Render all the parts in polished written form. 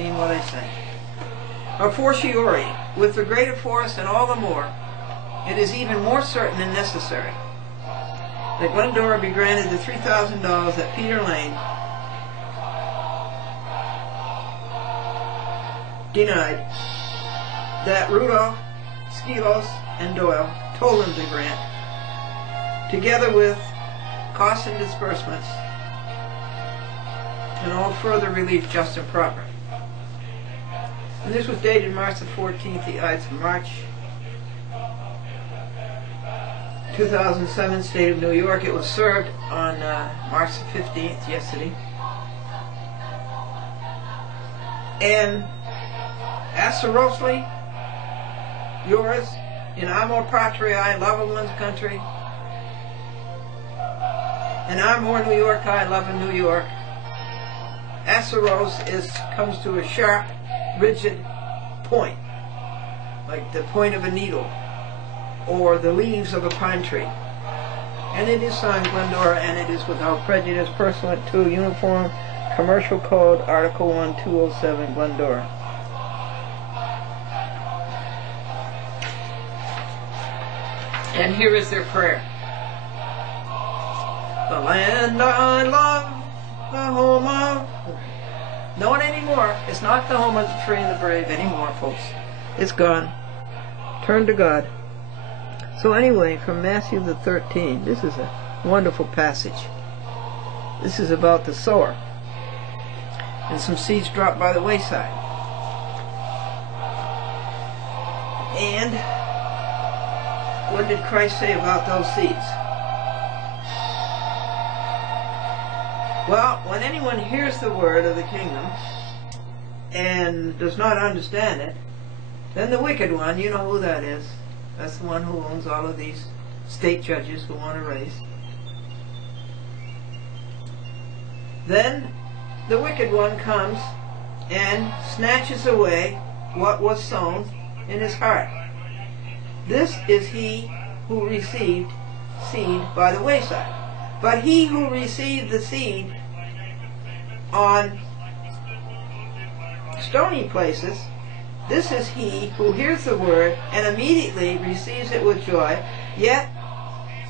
What I say. A fortiori, with the greater force and all the more, it is even more certain and necessary that Glendora be granted the $3,000 that Peter Lane denied, that Rudolph, Skelos, and Doyle told him to grant, together with costs and disbursements, and all further relief just and proper. And this was dated March the 14th, the Ides of March, 2007, State of New York. It was served on March the 15th, yesterday. And acerosely, yours, in amor patriae, love of one's country, and amor New Yorki, love of New York. Aceros comes to a sharp, rigid point, like the point of a needle or the leaves of a pine tree. And it is signed Glendora, and it is without prejudice, pursuant to Uniform Commercial Code, Article 1, 207, Glendora. And here is their prayer. The land I love, the home of... Not anymore. It's not the home of the free and the brave anymore, folks. It's gone. Turn to God. So anyway, from Matthew the 13th, this is a wonderful passage. This is about the sower. And some seeds dropped by the wayside. And what did Christ say about those seeds? Well, when anyone hears the word of the kingdom and does not understand it, then the wicked one, you know who that is. That's the one who owns all of these state judges who want to raise. Then the wicked one comes and snatches away what was sown in his heart. This is he who received seed by the wayside. But he who received the seed on stony places, this is he who hears the word and immediately receives it with joy, yet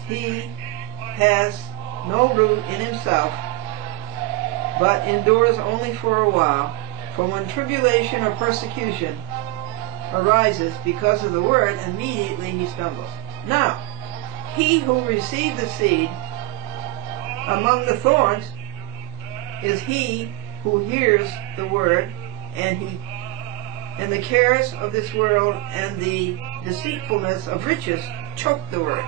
he has no root in himself, but endures only for a while. For when tribulation or persecution arises because of the word, immediately he stumbles. Now, he who received the seed among the thorns is he who hears the word, and the cares of this world and the deceitfulness of riches choke the word.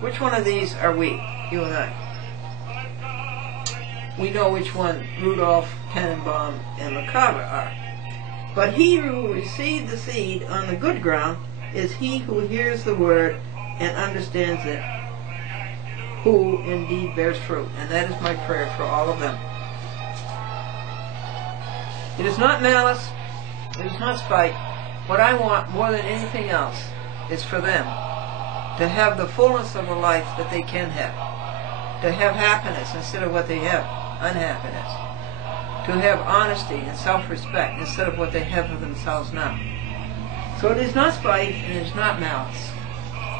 Which one of these are we, you and I? We know which one Rudolph, Tannenbaum, and Macabre are. But he who received the seed on the good ground is he who hears the word and understands it, who indeed bears fruit. And that is my prayer for all of them. It is not malice, it is not spite. What I want more than anything else is for them to have the fullness of a life that they can have. To have happiness instead of what they have, unhappiness. To have honesty and self-respect instead of what they have of themselves now. So it is not spite and it is not malice.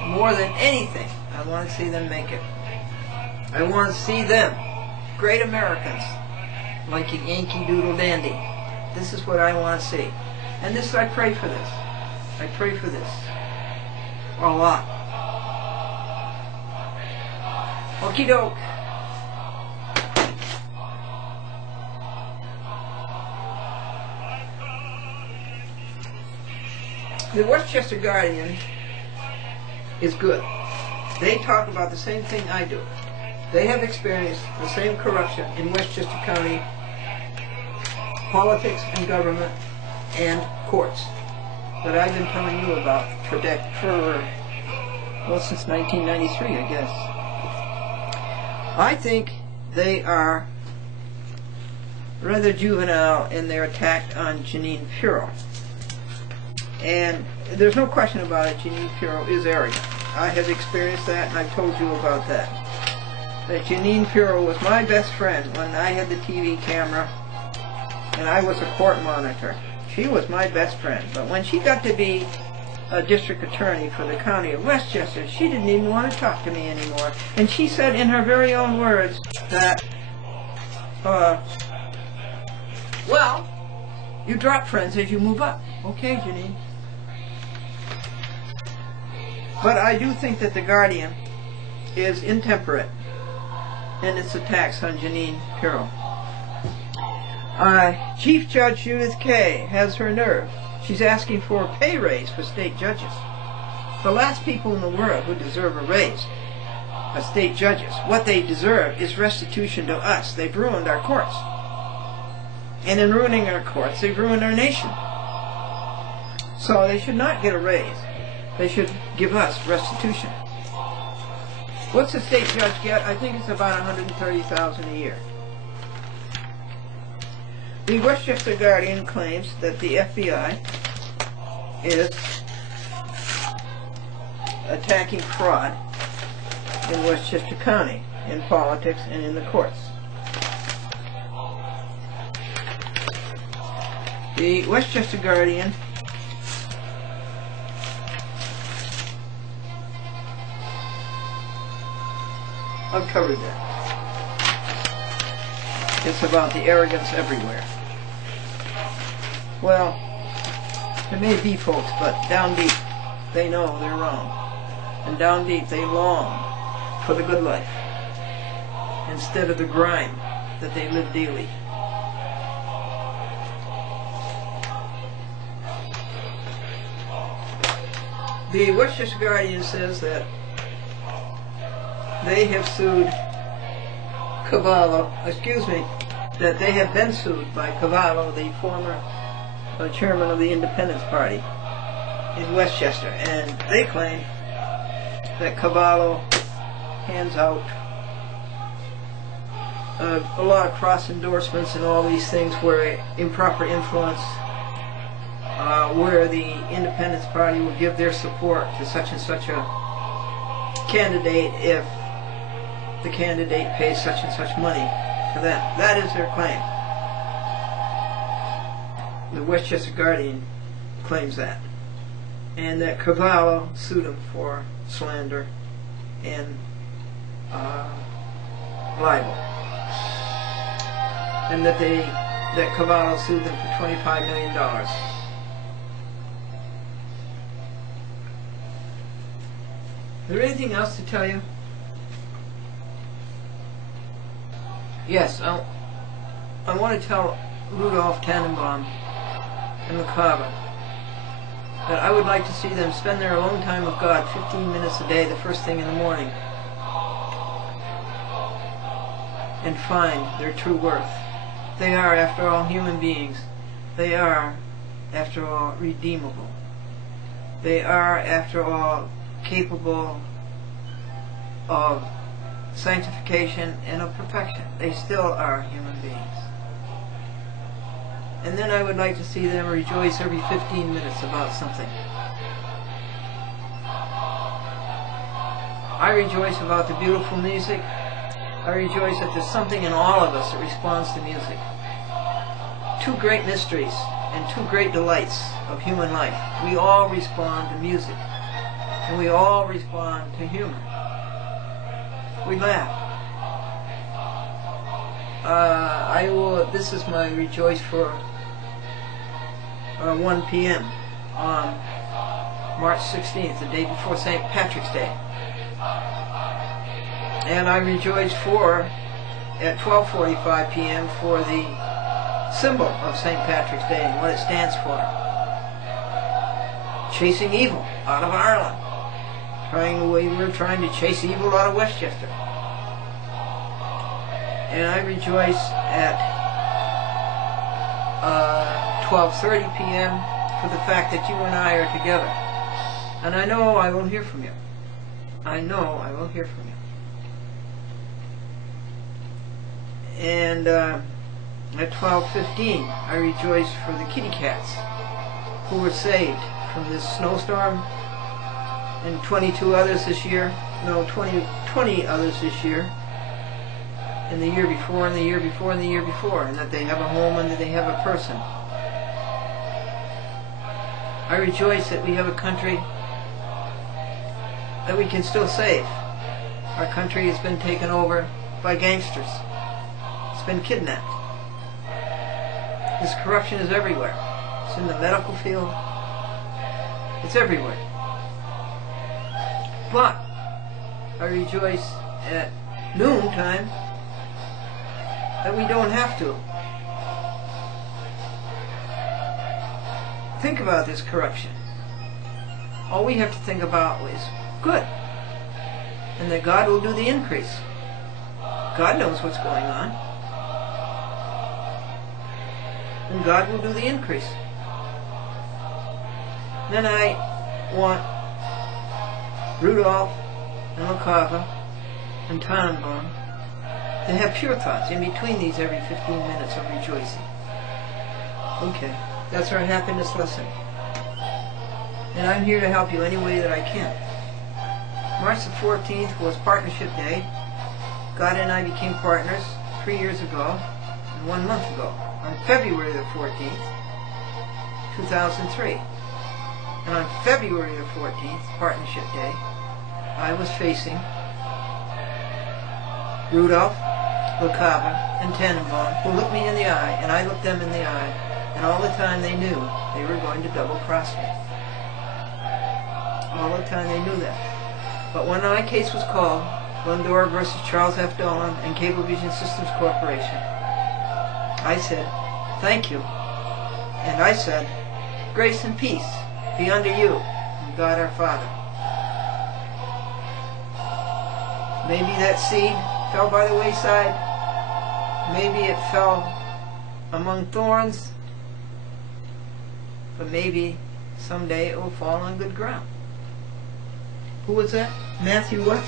More than anything, I want to see them make it. I want to see them, great Americans, like a Yankee Doodle Dandy. This is what I want to see. And this, I pray for this. I pray for this. A lot. Okie doke. The Westchester Guardian is good. They talk about the same thing I do. They have experienced the same corruption in Westchester County politics and government and courts that I've been telling you about since 1993, I guess. I think they are rather juvenile in their attack on Jeanine Pirro. And there's no question about it, Jeanine Pirro is arrogant. I have experienced that, and I've told you about that. That Jeanine Pirro was my best friend when I had the TV camera and I was a court monitor. She was my best friend, but when she got to be a district attorney for the county of Westchester, she didn't even want to talk to me anymore. And she said in her very own words that, well, you drop friends as you move up. Okay, Janine. But I do think that the Guardian is intemperate in its attacks on Janine Pirro. Chief Judge Judith Kaye has her nerve. She's asking for a pay raise for state judges. The last people in the world who deserve a raise are state judges. What they deserve is restitution to us. They've ruined our courts. And in ruining our courts, they've ruined our nation. So they should not get a raise. They should give us restitution. What's a state judge get? I think it's about $130,000 a year. The Westchester Guardian claims that the FBI is attacking fraud in Westchester County, in politics and in the courts. The Westchester Guardian uncovered that. It's about the arrogance everywhere. Well, there may be folks, but down deep, they know they're wrong. And down deep, they long for the good life instead of the grind that they live daily. The Westchester Guardian says that they have sued that they have been sued by Cavallo, the former chairman of the Independence Party in Westchester, and they claim that Cavallo hands out a lot of cross endorsements and all these things where improper influence, where the Independence Party will give their support to such and such a candidate if the candidate pays such and such money for that. That is their claim. The Westchester Guardian claims that. And that Cavallo sued him for slander and libel. And that Cavallo sued them for $25 million. Is there anything else to tell you? Yes, I want to tell Rudolph Tannenbaum and McCarver that I would like to see them spend their alone time with God 15 minutes a day the first thing in the morning and find their true worth. They are, after all, human beings. They are, after all, redeemable. They are, after all, capable of sanctification and of perfection. They still are human beings. And then I would like to see them rejoice every 15 minutes about something. I rejoice about the beautiful music. I rejoice that there's something in all of us that responds to music. Two great mysteries and two great delights of human life. We all respond to music, and we all respond to humor. We laugh. This is my rejoice for 1 p.m. on March 16th, the day before St. Patrick's Day. And I rejoice at 12:45 p.m. for the symbol of St. Patrick's Day and what it stands for. Chasing evil out of Ireland. We're trying to chase evil out of Westchester. And I rejoice at 12:30 p.m. for the fact that you and I are together. And I know I will hear from you. I know I will hear from you. And at 12:15, I rejoice for the kitty cats who were saved from this snowstorm, and 22 others this year. No, 20 others this year. in the year before, and the year before, and the year before, and that they have a home and that they have a person. I rejoice that we have a country that we can still save. Our country has been taken over by gangsters. It's been kidnapped. This corruption is everywhere. It's in the medical field. It's everywhere. But I rejoice at noontime that we don't have to. Think about this corruption. All we have to think about is good, and that God will do the increase. God knows what's going on, and God will do the increase. Then I want Rudolph and Lakava and Tannenbaum to have pure thoughts in between these every 15 minutes of rejoicing. Okay, that's our happiness lesson. And I'm here to help you any way that I can. March the 14th was Partnership Day. God and I became partners 3 years ago and 1 month ago, on February the 14th, 2003. And on February the 14th, Partnership Day, I was facing Rudolph, Lakava, and Tannenbaum, who looked me in the eye, and I looked them in the eye, and all the time they knew they were going to double-cross me. All the time they knew that. But when my case was called, Glendora versus Charles F. Dolan and Cablevision Systems Corporation, I said, thank you. And I said, grace and peace be unto you and God our Father. Maybe that seed fell by the wayside. Maybe it fell among thorns. But maybe someday it will fall on good ground. Who was that? Matthew what?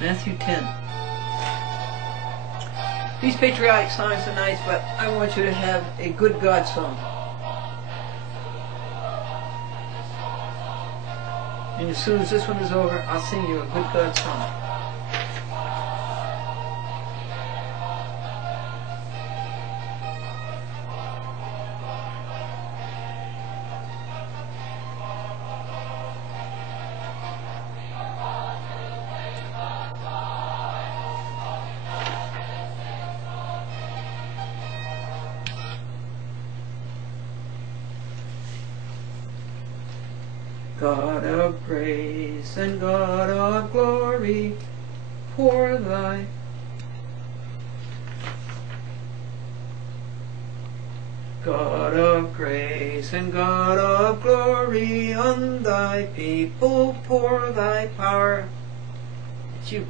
Matthew 10. These patriotic songs are nice, but I want you to have a good God song. And as soon as this one is over, I'll sing you a good God song. God of grace and God of glory, pour thy God of grace and God of glory, on thy people pour thy power. It's you.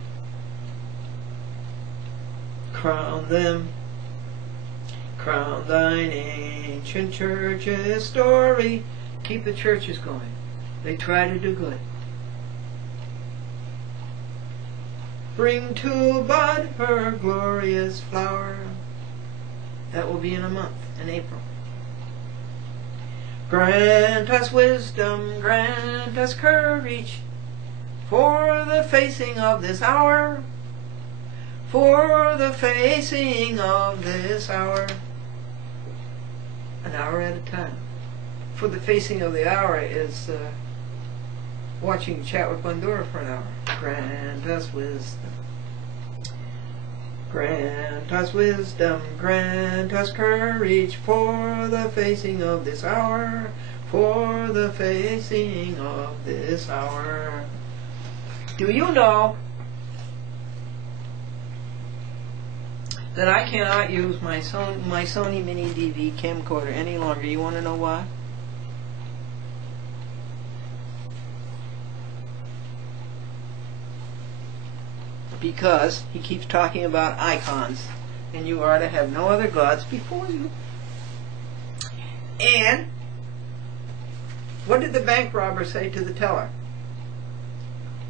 Crown them, crown thine ancient church's story. Keep the churches going. They try to do good. Bring to bud her glorious flower. That will be in a month, in April. Grant us wisdom, grant us courage for the facing of this hour. For the facing of this hour. An hour at a time. For the facing of the hour is watching Chat with Glendora for an hour. Grant us wisdom. Grant us wisdom, grant us courage for the facing of this hour. For the facing of this hour. Do you know that I cannot use my Sony Mini DV camcorder any longer? You want to know why? Because he keeps talking about icons, and you are to have no other gods before you. And what did the bank robber say to the teller?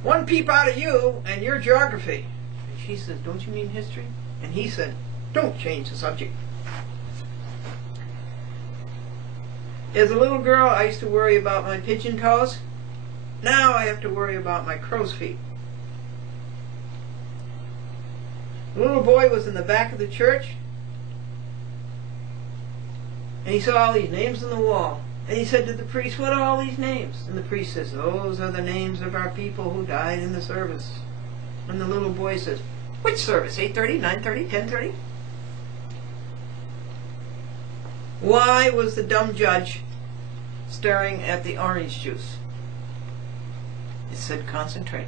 One peep out of you and your geography. And she says, don't you mean history? And he said, don't change the subject. As a little girl, I used to worry about my pigeon toes. Now I have to worry about my crow's feet. The little boy was in the back of the church, and he saw all these names on the wall. And he said to the priest, "What are all these names?" And the priest says, "Those are the names of our people who died in the service." And the little boy says, "Which service? 8:30, 9:30, 10:30? Why was the dumb judge staring at the orange juice? It said concentrate.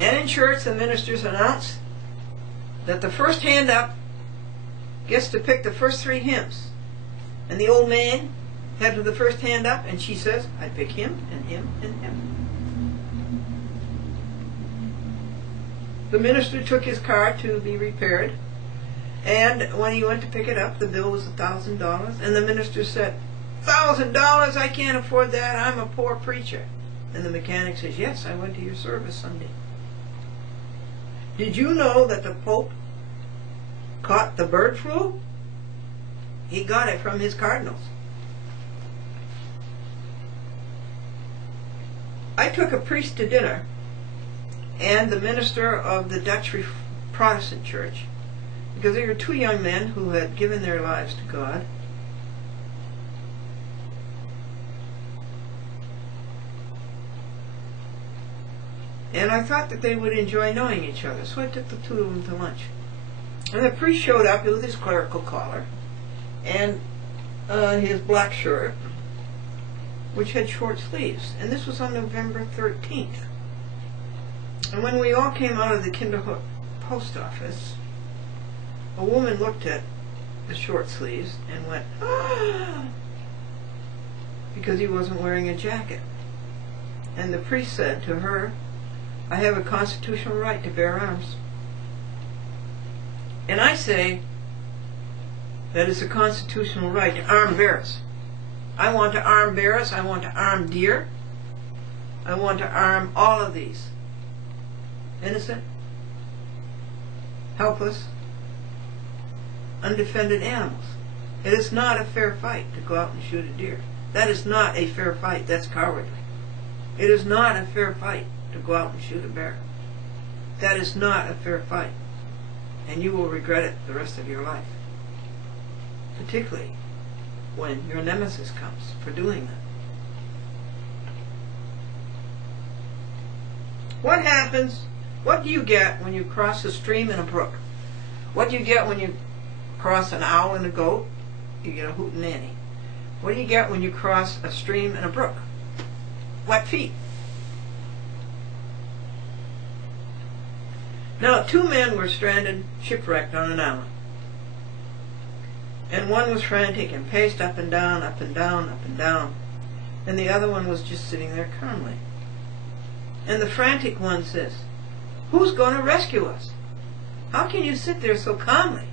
And in church, the ministers announced that the first hand up gets to pick the first 3 hymns. And the old man had the first hand up, and she says, "I pick him, and him, and him." The minister took his car to be repaired, and when he went to pick it up, the bill was $1,000, and the minister said, "$1,000? I can't afford that. I'm a poor preacher." And the mechanic says, "Yes, I went to your service Sunday." Did you know that the Pope caught the bird flu? He got it from his cardinals. I took a priest to dinner and the minister of the Dutch Protestant church, because they were 2 young men who had given their lives to God. And I thought that they would enjoy knowing each other, so I took the 2 of them to lunch. And the priest showed up with his clerical collar and his black shirt, which had short sleeves. And this was on November 13th. And when we all came out of the Kinderhook post office, a woman looked at the short sleeves and went, "Ah!" because he wasn't wearing a jacket. And the priest said to her, "I have a constitutional right to bear arms." And I say that it's a constitutional right to arm bearers. I want to arm bearers. I want to arm deer. I want to arm all of these innocent, helpless, undefended animals. It is not a fair fight to go out and shoot a deer. That is not a fair fight. That's cowardly. It is not a fair fight to go out and shoot a bear. That is not a fair fight. And you will regret it the rest of your life. Particularly when your nemesis comes for doing that. What happens? What do you get when you cross a stream and a brook? What do you get when you cross an owl and a goat? You get a hootenanny. What do you get when you cross a stream and a brook? Wet feet. Now, 2 men were stranded, shipwrecked on an island. And one was frantic and paced up and down, up and down, up and down. And the other one was just sitting there calmly. And the frantic one says, "Who's going to rescue us? How can you sit there so calmly?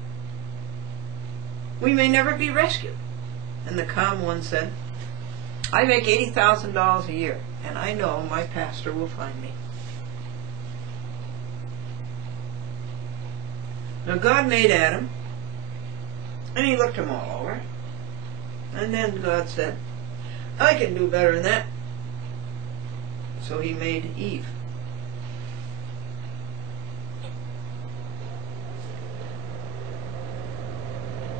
We may never be rescued." And the calm one said, "I make $80,000 a year, and I know my pastor will find me." Now God made Adam, and he looked him all over. And then God said, "I can do better than that." So he made Eve.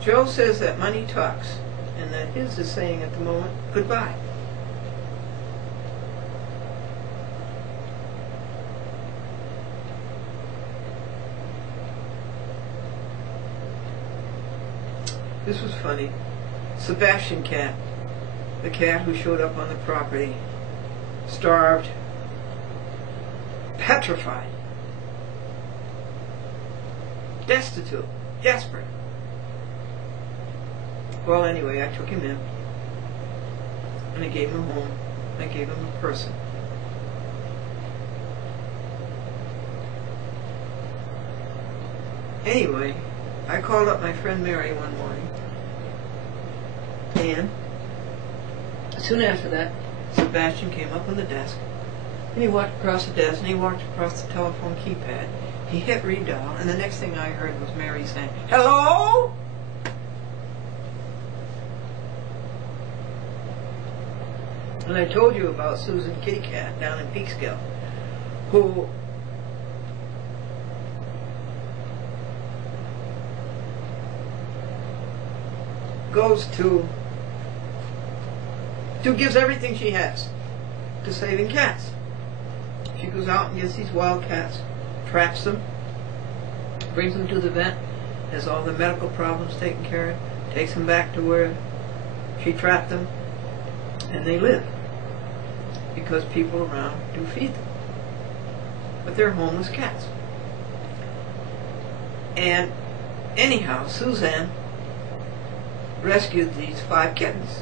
Joe says that money talks, and that his is saying at the moment, goodbye. This was funny. Sebastian cat, the cat who showed up on the property, starved, petrified, destitute, desperate. Well, anyway, I took him in, and I gave him a home. I gave him a person. Anyway, I called up my friend Mary one morning, and soon after that, Sebastian came up on the desk, and he walked across the desk, and he walked across the telephone keypad. He hit redial, and the next thing I heard was Mary saying, "Hello?" And I told you about Susan Kitty Cat down in Peekskill, who goes to gives everything she has to saving cats. She goes out and gets these wild cats, traps them, brings them to the vet, has all the medical problems taken care of, takes them back to where she trapped them, and they live because people around do feed them. But they're homeless cats. And anyhow, Suzanne rescued these 5 kittens.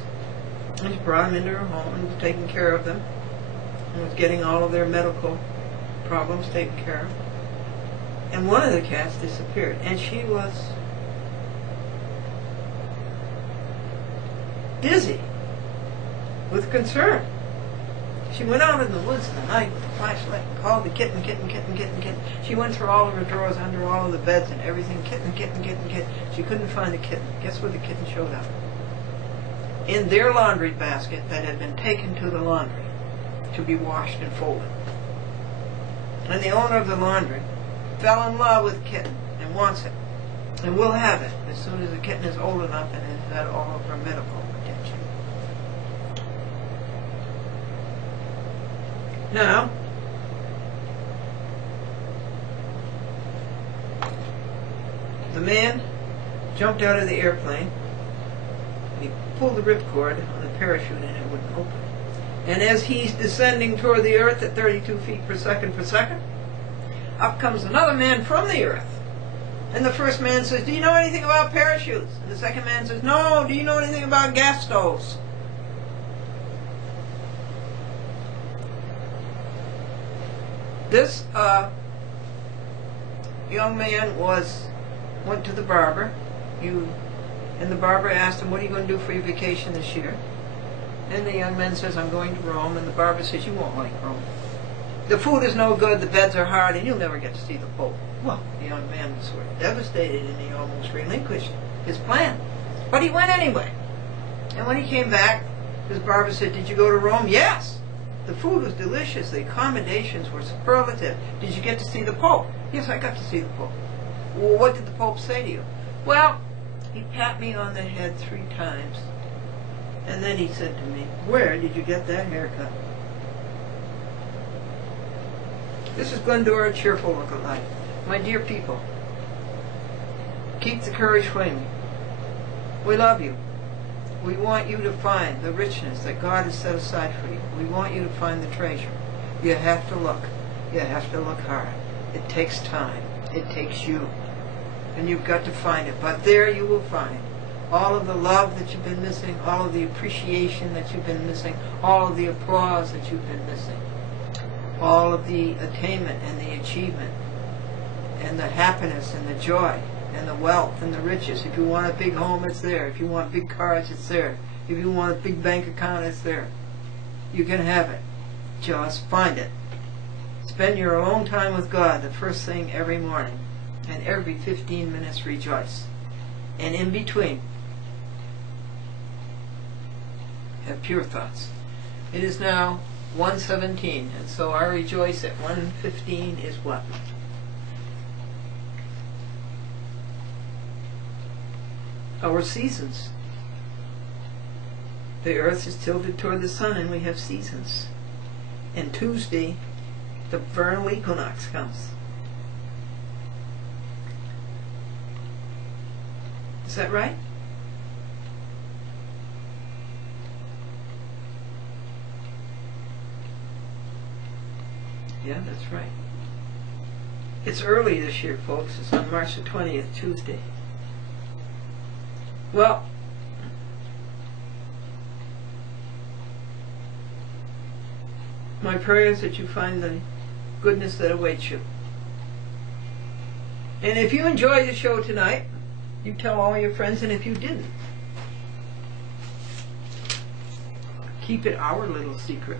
And she brought them into her home and was taking care of them and was getting all of their medical problems taken care of. And one of the cats disappeared, and she was dizzy with concern. She went out in the woods in the night with a flashlight and called the kitten, kitten, kitten, kitten, kitten. She went through all of her drawers, under all of the beds and everything, kitten, kitten, kitten, kitten. She couldn't find the kitten. Guess where the kitten showed up? In their laundry basket that had been taken to the laundry to be washed and folded. And the owner of the laundry fell in love with the kitten and wants it and will have it as soon as the kitten is old enough and has had all of her medical attention. Now, the man jumped out of the airplane. He pulled the ripcord on the parachute and it wouldn't open. And as he's descending toward the earth at 32 feet per second, up comes another man from the earth. And the first man says, "Do you know anything about parachutes?" And the second man says, "No, do you know anything about gas stoves?" This young man went to the barber. And the barber asked him, "What are you going to do for your vacation this year?" And the young man says, "I'm going to Rome." And the barber says, "You won't like Rome. The food is no good, the beds are hard, and you'll never get to see the Pope." Well, the young man was sort of devastated, and he almost relinquished his plan. But he went anyway. And when he came back, his barber said, "Did you go to Rome?" "Yes. The food was delicious. The accommodations were superlative." "Did you get to see the Pope?" "Yes, I got to see the Pope." "Well, what did the Pope say to you?" "Well, he pat me on the head 3 times. And then he said to me, 'Where did you get that haircut?'" This is Glendora, Cheerful Look at Life. My dear people, keep the courage flaming. We love you. We want you to find the richness that God has set aside for you. We want you to find the treasure. You have to look. You have to look hard. It takes time. It takes you. And you've got to find it. But there you will find all of the love that you've been missing, all of the appreciation that you've been missing, all of the applause that you've been missing, all of the attainment and the achievement, and the happiness and the joy and the wealth and the riches. If you want a big home, it's there. If you want big cars, it's there. If you want a big bank account, it's there. You can have it. Just find it. Spend your own time with God the first thing every morning, and every 15 minutes rejoice. And in between, have pure thoughts. It is now 1:17, and so I rejoice at 1:15 is what? Our seasons. The earth is tilted toward the sun, and we have seasons. And Tuesday, the vernal equinox comes. Is that right? Yeah, that's right. It's early this year, folks. It's on March the 20th, Tuesday. Well, my prayer is that you find the goodness that awaits you. And if you enjoyed the show tonight, you tell all your friends, and if you didn't, keep it our little secret.